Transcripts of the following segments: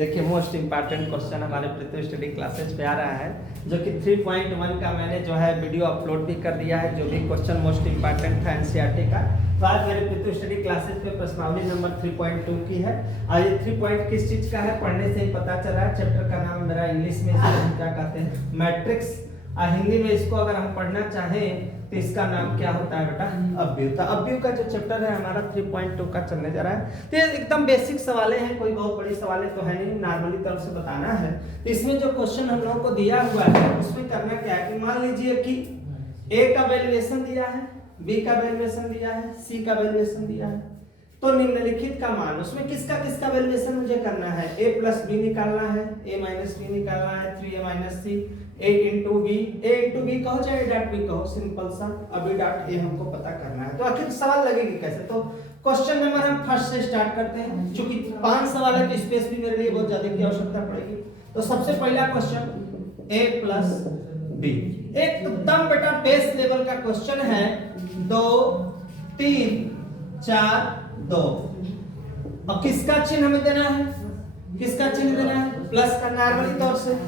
देखिए most important question हमारे पृथ्वी study classes पे आ रहा है, जो कि 3.1 का मैंने जो है वीडियो अपलोड भी कर दिया है, जो भी क्वेश्चन मोस्ट इंपॉर्टेंट था एनसीईआरटी का। तो आज मेरे पृथ्वी स्टडी क्लासेस पे प्रश्नावली नंबर 3.2 की है। आज ये 3 पॉइंट किस चीज का है, पढ़ने से ही पता चल रहा है। चैप्टर का नाम मेरा इंग्लिश में इसको हम क्या कहते हैं, मैट्रिक्स। हिंदी में इसको अगर हम पढ़ना चाहें तो इसका नाम क्या होता है बेटा, अवयव। तो अवयव का जो चैप्टर है हमारा 3.2 का चलने जा रहा है। तो ये एकदम बेसिक सवालें हैं, कोई बहुत बड़ी सवालें तो है नहीं, नॉर्मली तरफ से बताना है। तो इसमें जो क्वेश्चन हम लोगों को दिया हुआ है उसमें करना क्या है कि मान लीजिए कि ए का वैल्यूएशन दिया है, बी का वैल्यूएशन दिया है, सी का वैल्यूएशन दिया है। तो निम्नलिखित का मान, उसमें किसका किसका वैल्यूएशन मुझे करना है, a प्लस बी निकालना है, a माइनस बी निकालना है, 3a minus c, a into b, a into b कहो चाहे डॉट बी कहो, सिंपल सा। अभी डॉट a हमको पता करना है। तो आखिर सवाल लगेगी कैसे, तो क्वेश्चन नंबर हम फर्स्ट से स्टार्ट करते हैं। चूंकि 5 सवाल है तो स्पेस भी मेरे लिए बहुत ज्यादा की आवश्यकता पड़ेगी। तो सबसे पहला क्वेश्चन a प्लस बी, एकदम बेटा बेस लेवल का क्वेश्चन है। 2 3 4 2, और किसका चिन्ह हमें देना है, किसका चिन्ह देना है, प्लस का नॉर्मली तौर से।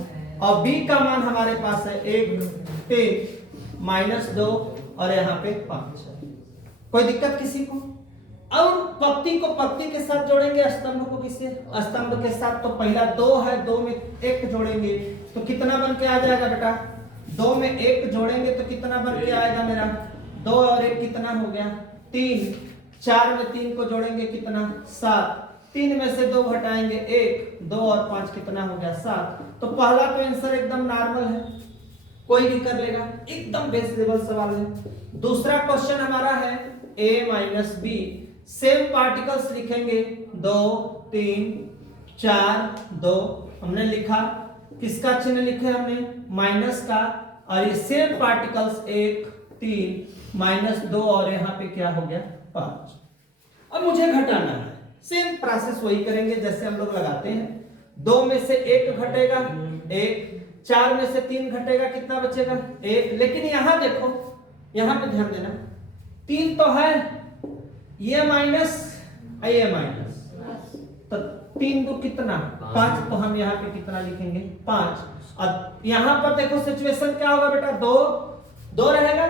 और b का मान हमारे पास है 1 3 माइनस 2 और यहाँ पे 5 है। कोई दिक्कत किसी को? अब पंक्ति को पंक्ति के साथ जोड़ेंगे, स्तंभ को किससे, स्तंभ के साथ। तो पहला 2 है, 2 में 1 जोड़ेंगे तो कितना बन के आ जाएगा बेटा, 2 में 1 जोड़ेंगे तो कितना बन के आएगा मेरा, 2 और 1 कितना हो गया 3, 4 में 3 को जोड़ेंगे कितना 7, 3 में से 2 घटाएंगे 1, 2 और 5 कितना हो गया 7। तो पहला तो आंसर एकदम नॉर्मल है, कोई भी कर लेगा, एकदम बेस लेवल सवाल है। दूसरा क्वेश्चन हमारा है a minus b, same particles लिखेंगे 2 3 4 2, हमने लिखा, किसका चिन्ह लिखे हमने, माइनस का, और ये सेम पार्टिकल्स 1 3 माइनस 2 और यहाँ पे क्या हो गया 5। अब मुझे घटाना है, सेम प्रोसेस वही करेंगे जैसे हम लोग लगाते हैं। 2 में से 1 घटेगा 1, 4 में से 3 घटेगा कितना बचेगा 1। लेकिन यहां देखो, यहां पे ध्यान देना, 3 तो है, ये माइनस ये माइनस, तो 3 दो कितना 5, तो हम यहाँ पे कितना लिखेंगे 5। और यहां पर देखो सिचुएशन क्या होगा बेटा, 2 2 रहेगा,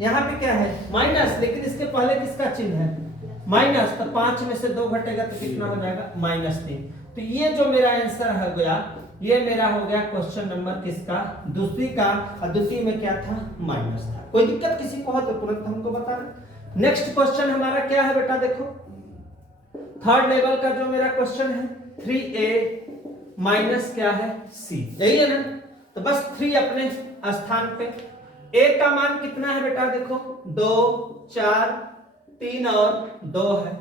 यहाँ पे क्या है माइनस, लेकिन इसके पहले किसका चिन्ह है माइनस, तो 5 में से 2 घटेगा तो कितना हो जाएगा -3। तो ये जो मेरा आंसर है गया, ये मेरा हो गया क्वेश्चन नंबर किसका, दूसरी का। और दूसरी में क्या था, माइनस था। कोई दिक्कत किसी को हो तो तुरंत हमको बताना। नेक्स्ट क्वेश्चन हमारा क्या है बेटा, देखो थर्ड लेवल का जो मेरा क्वेश्चन है 3a माइनस क्या है c, यही है ना। तो बस 3 अपने स्थान पे, a का मान कितना है बेटा, देखो 2 4 3 और 2 है,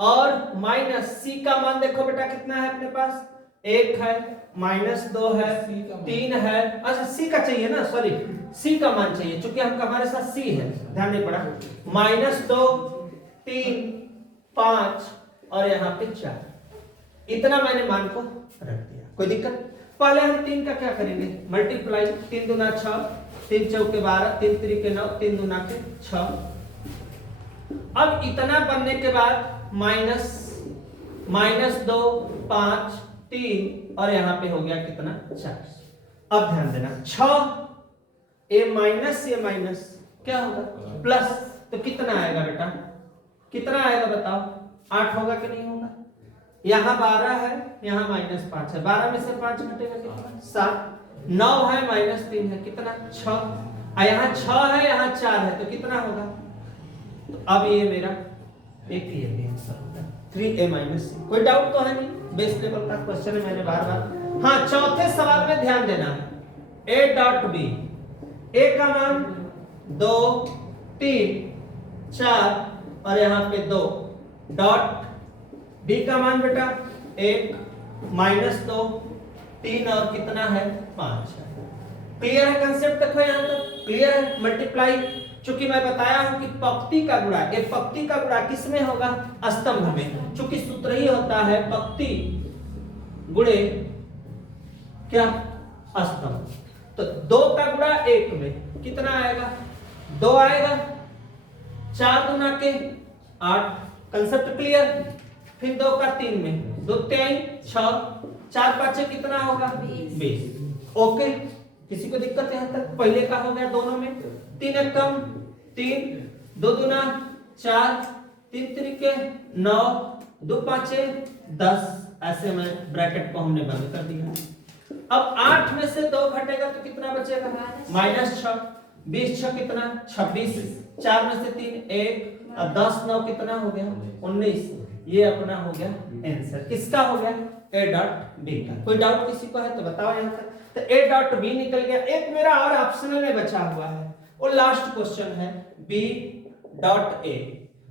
और माइनस c का मान देखो बेटा कितना है अपने पास, 1 है, -2 है, 3 है। अच्छा c का चाहिए ना, सॉरी c का मान चाहिए, चूंकि हमका हमारे साथ c है, ध्यान नहीं पड़ा। -2 3 5 और यहाँ पे 4, इतना मैंने मान को रख दिया। कोई दिक्कत? पहले हम 3 का क्या करेंगे, मल्टीप्लाई, 3 दूना 6, 3 चौके 12, 3 त्रिके 9, 3 दूना के 6। अब इतना बनने के बाद -2 5 3 और यहाँ पे हो गया कितना 4। अब ध्यान देना, 6 a माइनस ये माइनस क्या होगा प्लस, तो कितना आएगा बेटा, कितना आएगा बताओ, 8 होगा कि नहीं होगा। यहाँ 12 है, यहाँ -5 है, 12 में से 5 घटेगा कितना 7, 9 है -3 है कितना 6, और यहाँ 6 है, यहाँ 4 है, तो कितना होगा। तो अब ये मेरा एक ही आंसर होगा 3a माइनस c। कोई डाउट तो है नहीं, बेस लेवल का क्वेश्चन है, मैंने बार बार। हाँ, चौथे सवाल में ध्यान देना है, a डॉट b, a का मान 2 3 4 और यहाँ पे 2 डॉट, b का मान बेटा 1 -2 3 और कितना है 5 है। क्लियर है कंसेप्ट, देखो यहाँ तक क्लियर है। मल्टीप्लाई, चूंकि मैं बताया हूं कि पंक्ति का गुणा, ये पंक्ति का गुणा किसमें होगा, स्तंभ में, चूंकि सूत्र ही होता है पंक्ति गुणे क्या स्तंभ। तो 2 का गुणा 1 में कितना आएगा, 2 आएगा, 4 दूना के 8, कंसेप्ट क्लियर। फिर 2 का 3 में, 2 3 6 4 5 कितना होगा 20। ओके, किसी को दिक्कत यहाँ तक? पहले का हो गया दोनों में 3 एक कम 3, 2 दूना 4, 3 त्रिके 9, 2 पांचे 10, ऐसे में ब्रैकेट को हमने बंद कर दिया। अब 8 में से 2 घटेगा तो कितना बचेगा -6, 20 6 कितना 26, 4 में से 3 1 और 10 9 कितना हो गया 19। ये अपना हो गया आंसर। किसका हो गया A डॉट B का। कोई डाउट किसी को है तो बताओ यहाँ तक। तो A डॉट B निकल गया। एक मेरा और ऑप्शनल में बचा हुआ है, वो लास्ट क्वेश्चन है B डॉट A।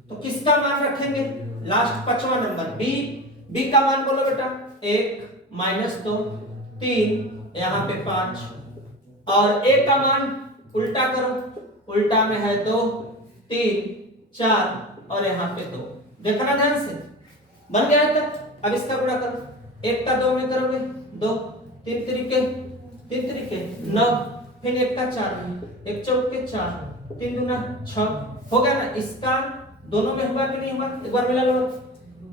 तो किसका मान रखेंगे लास्ट 5वां नंबर B का मान बोलो बेटा 1 -2 3 यहाँ पे 5 और A का मान उल्टा करो, उल्टा में है 2 3 4 और यहाँ पे 2। देखना ध्यान से, बन गया है तक। अब इसका गुणा करो, 1 का 2 में करोगे 2, 3 त्रिके 9, फिर 1 का 4 में 1 चौके 4, 3 दूना 6 हो गया ना। इसका दोनों में हुआ कि नहीं हुआ, एक बार मिला लो।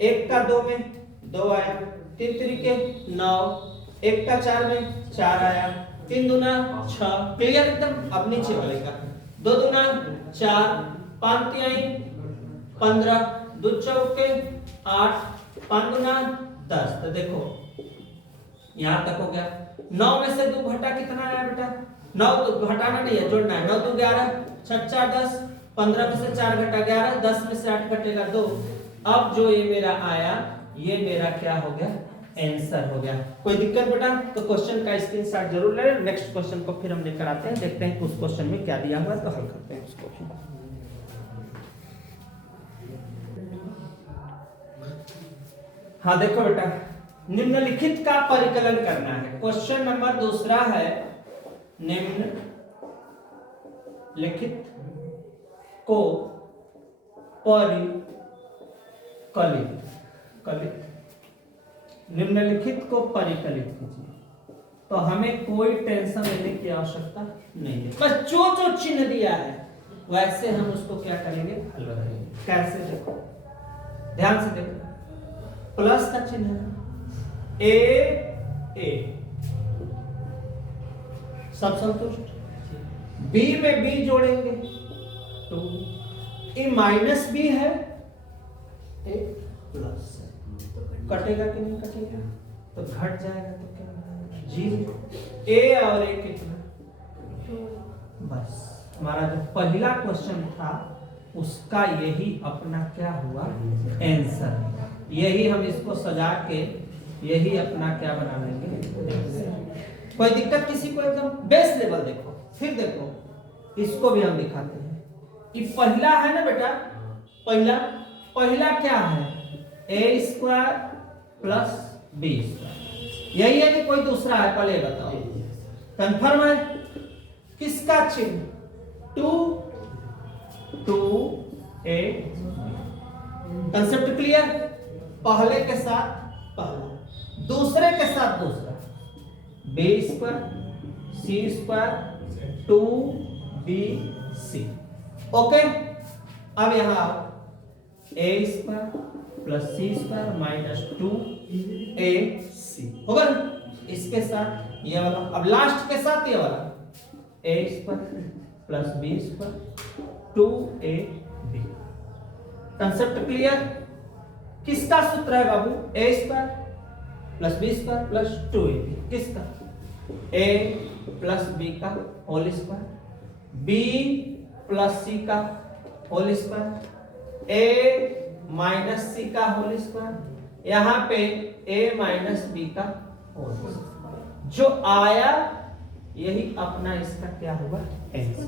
1 का 2 में 2 आया, 3 त्रिके 9, 1 का 4 में 4 आया, 3 दूना 6। क्लियर एकदम। अब नीचे वाले का 2 दूना 4, 5 तिहाई 15, 2 चौके 8, 5 दूना 10। तो देखो यहां तक हो गया। 9 में से 2 घटा कितना आया बेटा 9, तो घटाना नहीं है जोड़ना है। 9 2 11, 6 4 10, 15 में से 4 घटा 11, 10 में से 8 घटेगा 2। अब जो ये मेरा आया ये मेरा क्या हो गया आंसर हो गया। कोई दिक्कत बेटा? तो क्वेश्चन का स्क्रीनशॉट जरूर ले। नेक्स्ट क्वेश्चन को फिर हम लेकर आते हैं, देखते हैं कि उस क्वेश्चन में क्या दिया हुआ है तो हल करते हैं उसको। हाँ देखो बेटा, निम्नलिखित का परिकलन करना है। क्वेश्चन नंबर दूसरा है निम्नलिखित को निम्नलिखित को परिकलित कीजिए। तो हमें कोई टेंशन लेने की आवश्यकता नहीं है, बस जो चिन्ह दिया है वैसे हम उसको क्या करेंगे हल करेंगे। कैसे देखो, ध्यान से देखो, प्लस का चिन्ह है ए सब संतुष्ट। बी में बी जोड़ेंगे 2, ए माइनस बी है ए प्लस, कटेगा कि नहीं कटेगा? तो घट जाएगा तो क्या होगा 0। ए और ए कितना 2। बस हमारा जो पहला क्वेश्चन था उसका यही अपना क्या हुआ आंसर। यही हम इसको सजा के यही अपना क्या बना लेंगे। कोई दिक्कत किसी को? एकदम बेस लेवल। देखो फिर देखो इसको भी हम दिखाते हैं। ये पहला है ना बेटा, पहला क्या है a square plus b square. यही है कि कोई दूसरा है? पहले बताओ, कंफर्म है? किसका चिन्ह 2a। Concept clear? पहले के साथ पहला, दूसरे के साथ दूसरा, b square c square 2bc। Okay, अब यहां आओ, a square plus c square minus 2ac होगा ना? इसके साथ ये वाला, अब लास्ट के साथ ये वाला a square plus b square 2ab। Concept clear? किसका सूत्र है बाबू? a square plus b square plus 2ab। किसका? a प्लस b का whole square, b plus c का whole square, a minus c का होल स्क्वायर, यहाँ पे a माइनस बी का होल स्क्वायर। जो आया यही अपना इसका क्या होगा आंसर।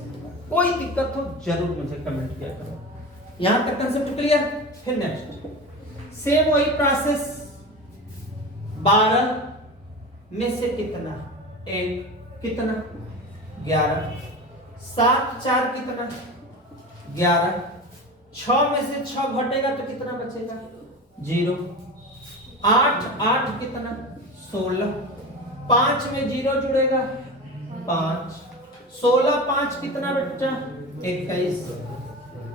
कोई दिक्कत हो जरूर मुझे कमेंट किया करो। यहां तक कंसेप्ट क्लियर? फिर नेक्स्ट सेम वही प्रोसेस। 12 में से कितना 1 कितना 11, 7 4 कितना 11, 6 में से 6 घटेगा तो कितना बचेगा 0, 8 8 कितना 16, 5 में 0 जुड़ेगा 5, 16 5 कितना बेटा 21,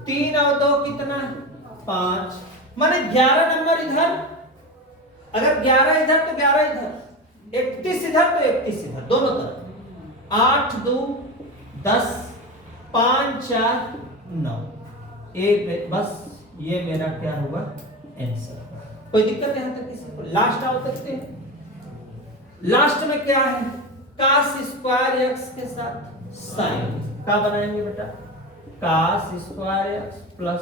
3 और 2 कितना 5। माने 11 नंबर इधर, अगर 11 इधर तो 11 इधर, 31 इधर तो 31 इधर, दोनों तरफ। 8 2 10, 5 4 9, बस ये मेरा क्या हुआ आंसर। कोई दिक्कत यहां तक किसी को? लास्ट आओ देखते हैं। लास्ट में क्या है? cos स्क्वायर x के साथ साइन का बनाएंगे बेटा, cos square x plus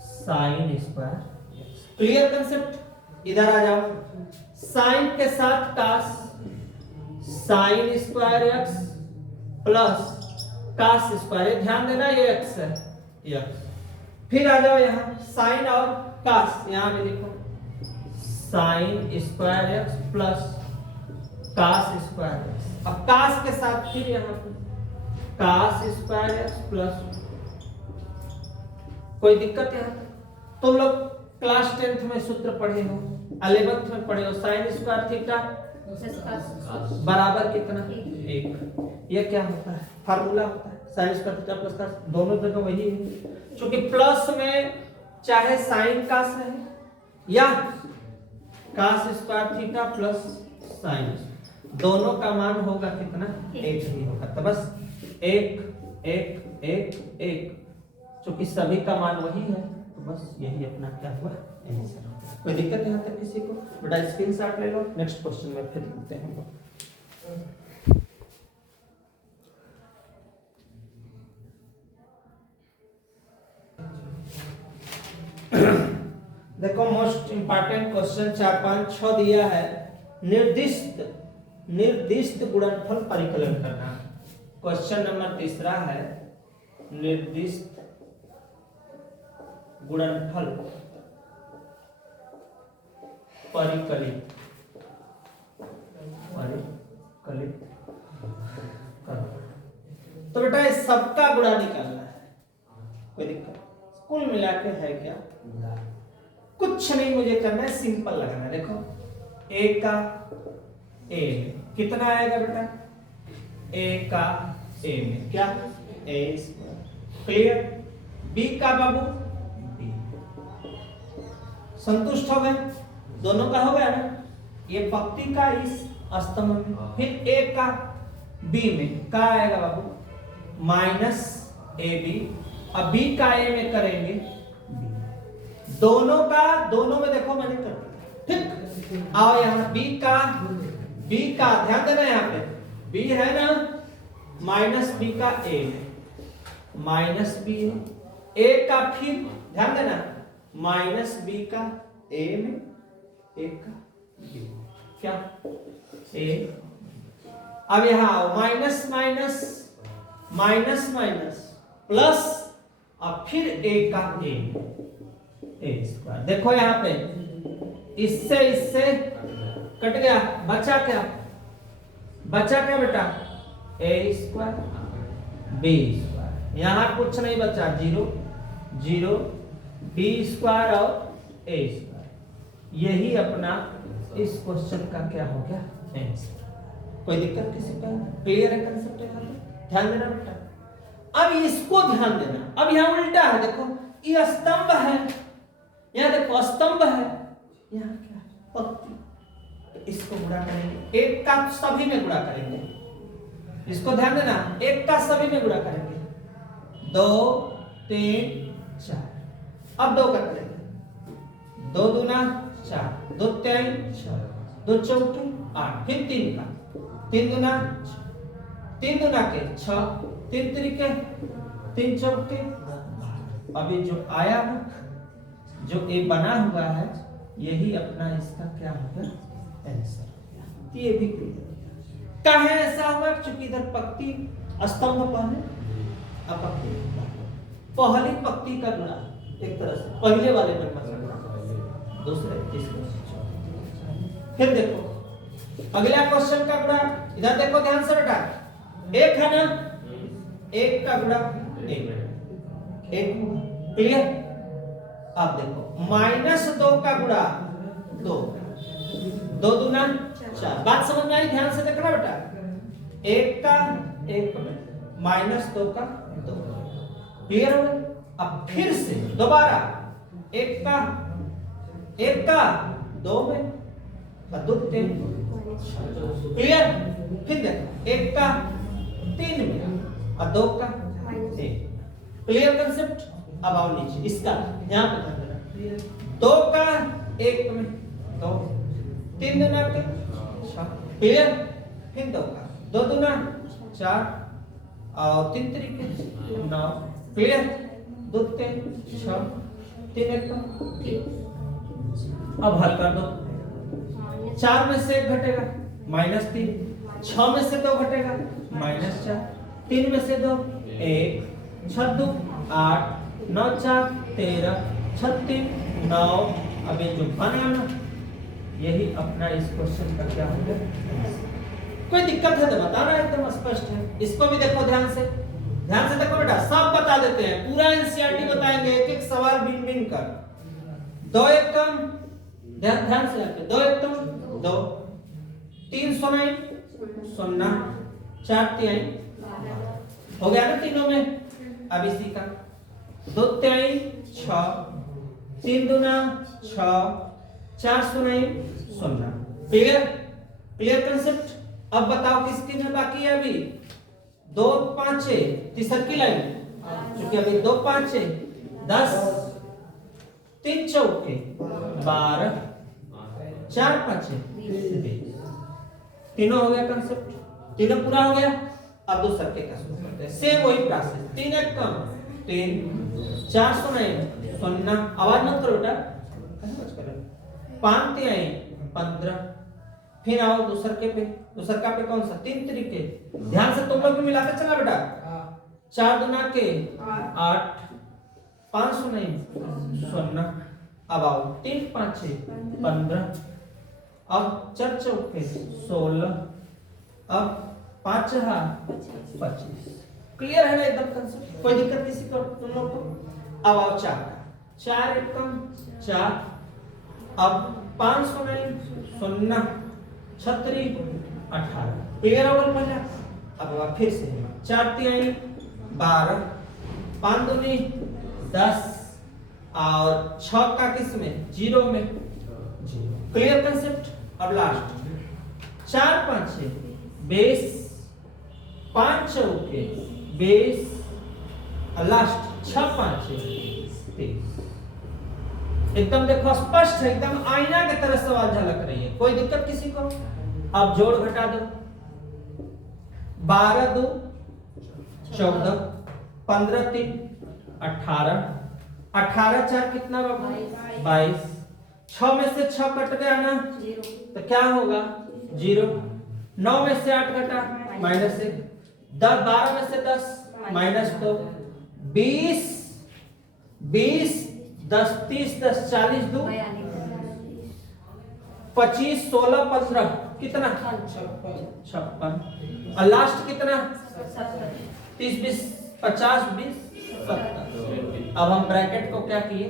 sine square x। Clear concept? इधर आ जाओ, साइन के साथ cos sine square x plus cos square, ध्यान देना ये x है x। फिर आ जाओ यहाँ साइन और cos, यहाँ पे लिखो sine square x plus cos square x। अब cos के साथ फिर यहाँ पे cos स्क्वायर x प्लस, कोई दिक्कत यहाँ? तुम लोग क्लास 10th में सूत्र पढ़े हो, 11th में पढ़े हो, साइन स्क्वायर थीटा बराबर कितना? 1। ये क्या होता है? फार्मूला होता है sine square theta plus cos, दोनों जगह वही है। क्योंकि प्लस में चाहे साइन cos है या cos square theta plus sign, दोनों का मान होगा कितना? 1 ही होगा। तो बस 1 1 1 1, क्योंकि सभी का मान वही है, तो बस यही अपना क्या हुआ आंसर। कोई दिक्कत यहाँ तक किसी को? बड़ा स्क्रीनशॉट ले लो, नेक्स्ट क्वेश्चन में फिर देखते हैं। देखो मोस्ट इंपॉर्टेंट क्वेश्चन 4 5 6 दिया है। निर्दिष्ट गुणनफल परिकलन करना। क्वेश्चन नंबर 3 है निर्दिष्ट गुणनफल परिकलित करना। तो बेटा इस सबका गुणा निकालना है। कोई दिक्कत? कुल मिला के है क्या? कुछ नहीं मुझे करना है, सिंपल लगाना है। देखो a का a में कितना आएगा बेटा? a का a में क्या? a square. क्लियर? b का बाबू b। संतुष्ट हो गए? दोनों का हो गया ना? ये पक्ति का इस स्तंभ में। फिर a का b में क्या आएगा बाबू? Minus ab। अब b का a में करेंगे दोनों में देखो मैंने कर दिया। ठीक, आओ यहाँ b का ध्यान देना, यहाँ पे b है ना, माइनस b का a में माइनस b a का, फिर ध्यान देना माइनस b का a में a का b, क्या a। अब यहाँ आओ minus minus minus minus plus, अब फिर a का a स्क्वायर। देखो यहाँ पे इससे कट गया, बचा क्या बेटा? a square b square. यहाँ कुछ नहीं बचा, 0 0 b स्क्वायर और a स्क्वायर। यही अपना इस क्वेश्चन का क्या हो गया आंसर। कोई दिक्कत किसी का? क्लियर है कंसेप्ट? ध्यान देना बेटा। अब इसको ध्यान देना। अब यहाँ उल्टा है, देखो ये स्तंभ है, यहाँ देखो स्तंभ है, यहाँ क्या है? पक्ति। तो इसको गुणा करेंगे, एक का सभी में गुणा करेंगे। इसको ध्यान देना, एक का सभी में गुणा करेंगे। 2 3 4। अब 2 का करेंगे, 2 दूना 4, 2 3 6, 2 चौके 8, फिर 3 का, 3 दूना 3 दूना के 6, 3 त्रिके 3 चौके। अभी जो आया है, जो ए बना हुआ है, यही अपना इसका क्या होगा आंसर। ये भी क्लियर कहाँ ऐसा हुआ? क्योंकि इधर पक्ति स्तंभ पहले, अपक्ति पहली पक्ति का गुणा एक तरह से पहले वाले नंबर का गुणा, दूसरे तीसरे। फिर देखो अगला क्वेश्चन का गुणा, इधर देखो ध्यान से बेटा, 1 है ना, 1 का गुणा 1 क्लियर। अब देखो -2 का गुणा 2, 2 दूना 4। बात समझ में आई? ध्यान से देखना बेटा, 1 का 1 -2 का 2। क्लियर हो गया? अब फिर से दोबारा 1 का 2 में, और दो तीन, क्लियर। फिर देखो एक का 3 में और 2 का 1, क्लियर कंसेप्ट। अब आओ नीचे इसका, यहाँ पे ध्यान देना, 2 का 1 में 2, 3 दूना के 6, क्लियर। फिर 2 का 2 दूना 4 और 3 तरीके 9, क्लियर। 2 3 6, 3 1 3। अब हल कर दो, 4 में से 1 घटेगा -3, 6 में से 2 घटेगा -4, 3 में से 2 1, 6 2 8, 9 4 13, 36 9। अब ये जो बना ना, यही अपना इस क्वेश्चन का क्या होगा। कोई दिक्कत है तो बताना, एकदम स्पष्ट है। इसको भी देखो ध्यान से देखो बेटा, सब बता देते हैं, पूरा एनसीईआरटी बताएंगे, एक एक सवाल बिन बिन कर। 2 1 कम, ध्यान से आके 2 1 कम 2, 3 0 0, 4 3 हो गया ना तीनों में। अब इसी का 2 3 6, 3 दूना 6, 4 0 0, क्लियर। Clear concept. अब बताओ किसकी में बाकी है अभी, 2 5 तीसर की लाइन, क्योंकि अभी 2 5 10, 3 चौके 12, 4 5 20, तीनों हो गया कंसेप्ट, तीनों पूरा हो गया। अब दो सर्के का शुरू करते हैं, सेम वही प्रोसेस। 3 1 कम 3, 4 0 0, आवाज मत करो बेटा, 5 3 15। फिर आओ दूसर के पे, दूसर का पे कौन सा, 3 तरीके, ध्यान से तुम लोग भी मिलाकर चला बेटा। 4 दूना के 8, 5 0 0। अब आओ 3 5 15, अब 4 चौके 16, अब 5 25। क्लियर है ना एकदम कंसेप्ट, कोई दिक्कत किसी को तुम लोग को। अब आओ 4 1 कम 4, अब 5 0 36 18, क्लियर हो गया पहला। अब फिर से 4 3 12, 5 दूनी 10 और 6 का किस में 0 में 0, क्लियर कंसेप्ट। अब लास्ट 4 5 20, 5 चौके 20, लास्ट 6 5 30। एकदम देखो स्पष्ट है, एकदम आईना की तरह सवाल झलक रही है, कोई दिक्कत किसी को। अब जोड़ घटा दो, 12 2 14, 15 3 18, 18 4 कितना बाबू 22। 6 में से 6 कट गया ना, तो क्या होगा 0। 9 में से 8 घटा -1, 12 में से 10 -2, 20 20 10 30 10 40 2 25 16 15 कितना 56 और लास्ट कितना 30 20 50 20 70। अब हम ब्रैकेट को क्या किए,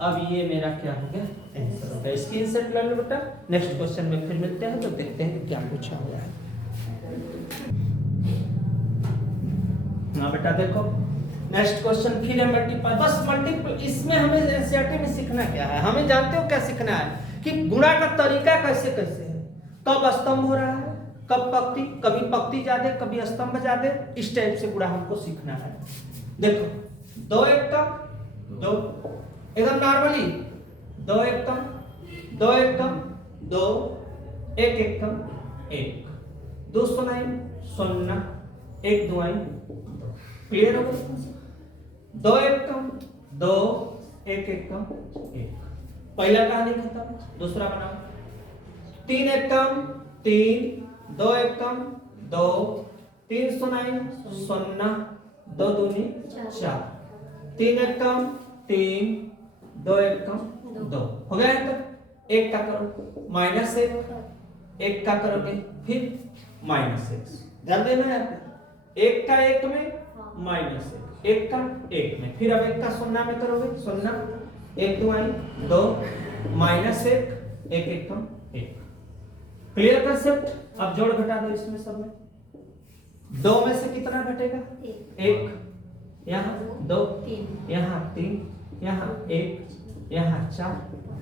अब ये मेरा क्या हो गया आंसर हो गया। स्क्रीनशॉट ले लो बेटा, नेक्स्ट क्वेश्चन में फिर मिलते हैं तो देखते हैं कि क्या पूछा हुआ है। हाँ बेटा देखो नेक्स्ट क्वेश्चन फिर है मल्टीपल, बस मल्टीपल। इसमें हमें एनसीईआरटी में सीखना क्या है, हमें जानते हो क्या सीखना है कि गुणा का तरीका कैसे कैसे है, कब स्तंभ हो रहा है, कब पंक्ति, कभी पंक्ति ज्यादा कभी स्तंभ ज्यादा, इस टाइप से गुणा हमको सीखना है। देखो 2 1 कम 2, एकदम नॉर्मली 2 1 कम 2 1 कम 2, 1 1 कम 1, 2 0 0, 1 2 क्लियर हो गया। 2 1 कम 2, 1 1 कम 1, पहला कहानी खत्म। दूसरा बनाओ 3 1 कम 3, 2 1 कम 2, 3 0 0, 2 दूनी 4, 3 1 कम 3, 2 1 कम 2 हो गया है। तो 1 का करो -1, 1 का करोगे फिर -1, ध्यान देना है 1 का 1 में -1, 1 का 1 में, फिर अब 1 का 0 में करोगे 0, 1 2 2 -1, 1 1 कम 1, क्लियर कंसेप्ट। अब जोड़ घटा दो इसमें सब में, 2 में से कितना घटेगा 1, यहाँ 2, यहाँ 3, यहाँ 1, यहाँ 4,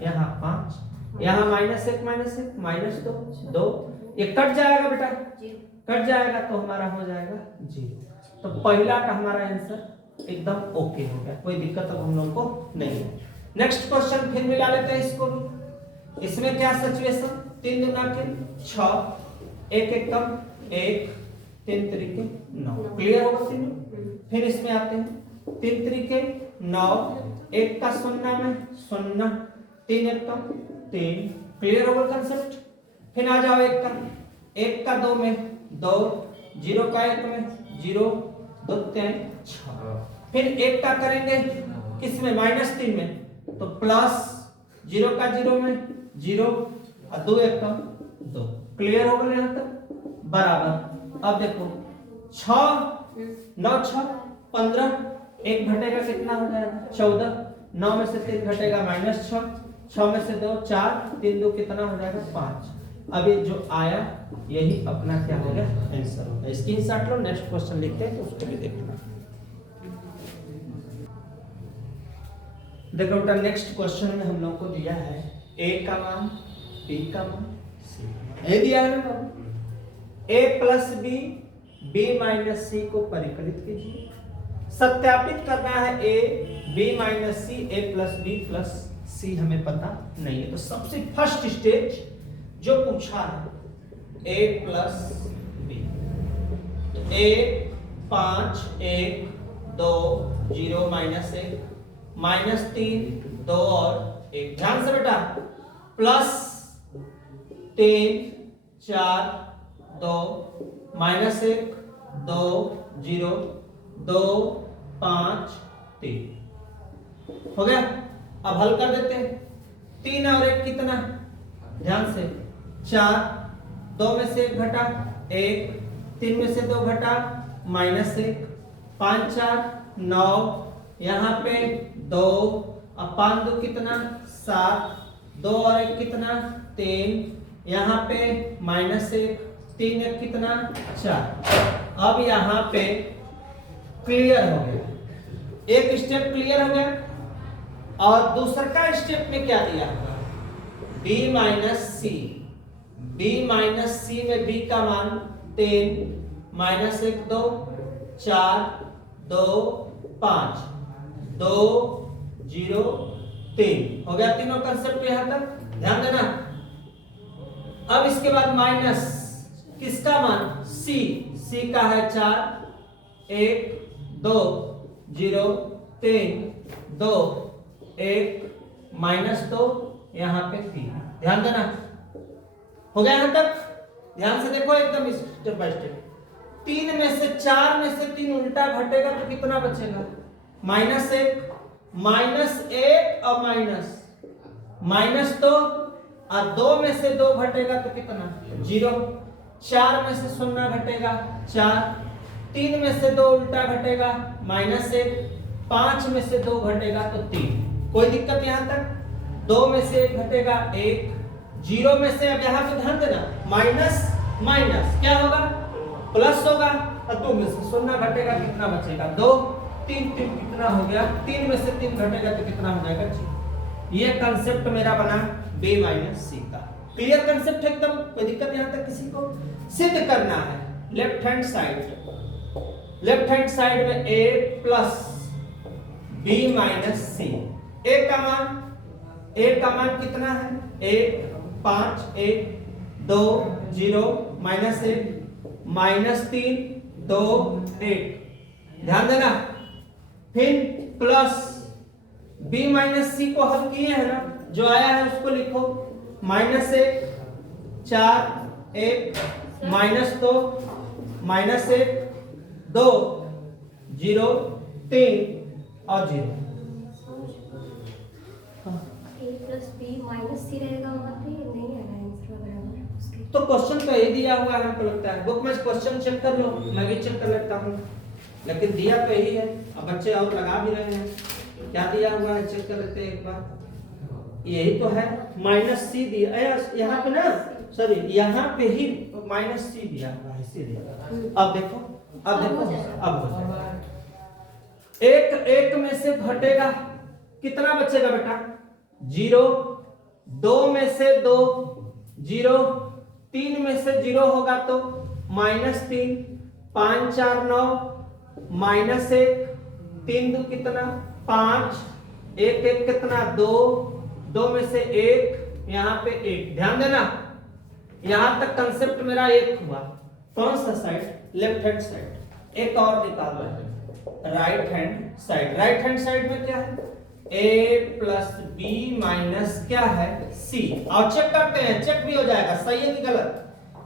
यहाँ 5 यहाँ -1 -2 2, ये कट जाएगा बेटा, कट जाएगा तो हमारा हो जाएगा 0। तो पहला का हमारा आंसर एकदम ओके हो गया, कोई दिक्कत अब हम लोग को नहीं है। नेक्स्ट क्वेश्चन फिर मिला लेते हैं इसको भी। इसमें क्या सिचुएशन, 3 दूना 6, 1 1 कम 1, 3 3 9, क्लियर होगा तीनों। फिर इसमें आते हैं 3 3 9, 1 का 0 में 0, 3 1 कम 3, क्लियर होगा कंसेप्ट। फिर आ जाओ 1 का 2 में 2, 0 का 1 में 0, 2 3 6। फिर 1 का करेंगे किस में, -3 में, तो प्लस 0 का 0 में 0 और 2 1 का 2, क्लियर हो गया यहाँ तक बराबर। अब देखो 6 9 6 15, 1 घटेगा कितना हो जाएगा 14, 9 में से 3 घटेगा -6, 6 में से 2 4, 3 2 कितना हो जाएगा 5। अब ये जो आया यही अपना क्या हो गया आंसर होगा। स्क्रीनशॉट लो, नेक्स्ट क्वेश्चन लिखते हैं तो उसको भी देखना। देखो बेटा नेक्स्ट क्वेश्चन में हम लोग को दिया है a का मान, b का मान, c का मान। ये दिया है ना, a plus b, b minus c को परिकलित कीजिए। सत्यापित करना है a, b minus c, a plus b plus c हमें पता नहीं है। तो सबसे फर्स्ट स्टेज जो पूछा है a प्लस b, तो a 5 1 2 0 -1 -3 2 और 1, ध्यान से बेटा, प्लस 3 4 2 -1 2 0 2 5 3 हो गया। अब हल कर देते हैं। 3 और 1 कितना, ध्यान से 4, 2 में से 1 घटा 1, 3 में से 2 घटा -1, 5 4 9, यहाँ पे 2 और 5 2 कितना 7, 2 और 1 कितना 3, यहाँ पे -1, 3 1 कितना 4। अब यहाँ पे क्लियर हो गया, एक स्टेप क्लियर हो गया। और दूसरा का स्टेप में क्या दिया होगा, b माइनस सी, b माइनस सी में b का मान 3 -1 2 4 2 5 2 0 3 हो गया। तीनों कंसेप्ट यहां तक ध्यान देना। अब इसके बाद माइनस किसका मान, c, c का है 4 1 2 0 3 2 1 -2 यहाँ पे 3, ध्यान देना। हो गया यहां तक, ध्यान से देखो एकदम स्टेप बाय स्टेप। 3 में से 4 में से 3 उल्टा घटेगा तो कितना बचेगा, -1 -1 और -2 और 2 में से 2 घटेगा तो कितना 0, 4 में से 0 घटेगा 4, 3 में से 2 उल्टा घटेगा -1, 5 में से 2 घटेगा तो 3, कोई दिक्कत यहां तक। 2 में से 1 घटेगा 1, 0 में से, अब यहां पे ध्यान देना, माइनस माइनस क्या होगा प्लस होगा, और 2 में से 0 घटेगा कितना बचेगा 2, 3 3 कितना हो गया, 3 में से 3 घटेगा तो कितना हो जाएगा 0। ये कंसेप्ट मेरा बना b माइनस c का। क्लियर कंसेप्ट एकदम, कोई दिक्कत यहां तक किसी को। सिद्ध करना है लेफ्ट हैंड साइड में a plus b minus c। a का मान कितना है, 1 5 1 2 0 -1 -3 2 1, ध्यान देना। फिर प्लस b माइनस सी को हल किए हैं ना, जो आया है उसको लिखो, -1 4 1 -2 -1 2 0 3 और 0। -c रहेगा वहां पे, नहीं आ रहा है आंसर बराबर उसके। तो क्वेश्चन तो यही दिया हुआ है, हमको लगता है बुक में क्वेश्चन चेक कर लो, मैं भी चेक कर लेता हूँ, लेकिन दिया तो यही है। अब बच्चे और लगा भी रहे हैं, क्या दिया हुआ है चेक कर लेते हैं एक बार। यही तो है, -c दिया यहाँ पे ना, सॉरी यहाँ पे ही -c दिया हुआ है इसीलिए। अब देखो अब हो जाएगा। एक में से घटेगा कितना बचेगा बेटा 0, 2 में से 2 0, 3 में से 0 होगा तो -3, 5 4 9 -1, 3 2 कितना 5, 1 1 कितना 2, 2 में से 1, यहाँ पे 1। ध्यान देना यहां तक कंसेप्ट मेरा एक हुआ। कौन सा साइड? Left hand side. एक और निकाल रहे right hand side. Right hand side में क्या है? a प्लस बी माइनस क्या है? c। और चेक करते हैं, चेक भी हो जाएगा सही है कि गलत।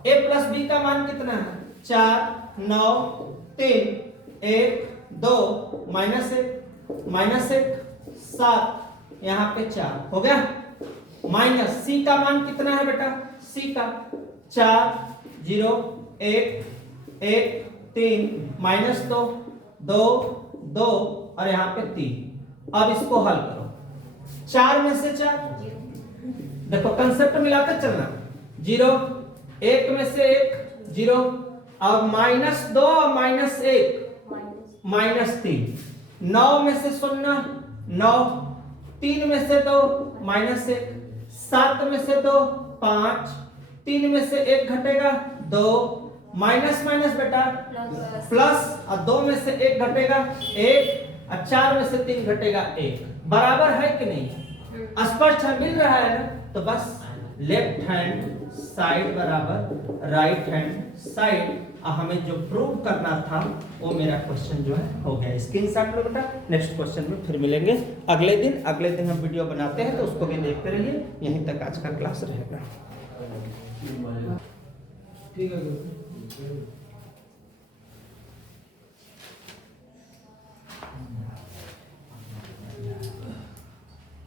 a प्लस बी का मान कितना है? 4 9 3 1 2 -1 7, यहाँ पे 4 हो गया। माइनस c का मान कितना है बेटा? c का 4 0 1 1 3 -2 2 2 और यहाँ पे 3। अब इसको हल करो। 4 में से 4, देखो कंसेप्ट मिलाते चलना। 0 1 में से 1 0 और -2 और -1 -3। 9 में से 0 9, 3 में से 2 -1, 7 में से 2 5, 3 में से 1 घटेगा 2, माइनस माइनस बेटा प्लस, और 2 में से 1 घटेगा 1, और 4 में से 3 घटेगा 1। बराबर है कि नहीं? स्पष्ट है, मिल रहा है ना? तो बस लेफ्ट हैंड साइड बराबर राइट हैंड साइड। हमें जो प्रूव करना था वो मेरा क्वेश्चन जो है हो गया। स्क्रीनशॉट लो बेटा। नेक्स्ट क्वेश्चन में फिर मिलेंगे अगले दिन हम वीडियो बनाते हैं, तो उसको भी देखते रहिए। यहीं तक आज का क्लास रहेगा। ठीक है।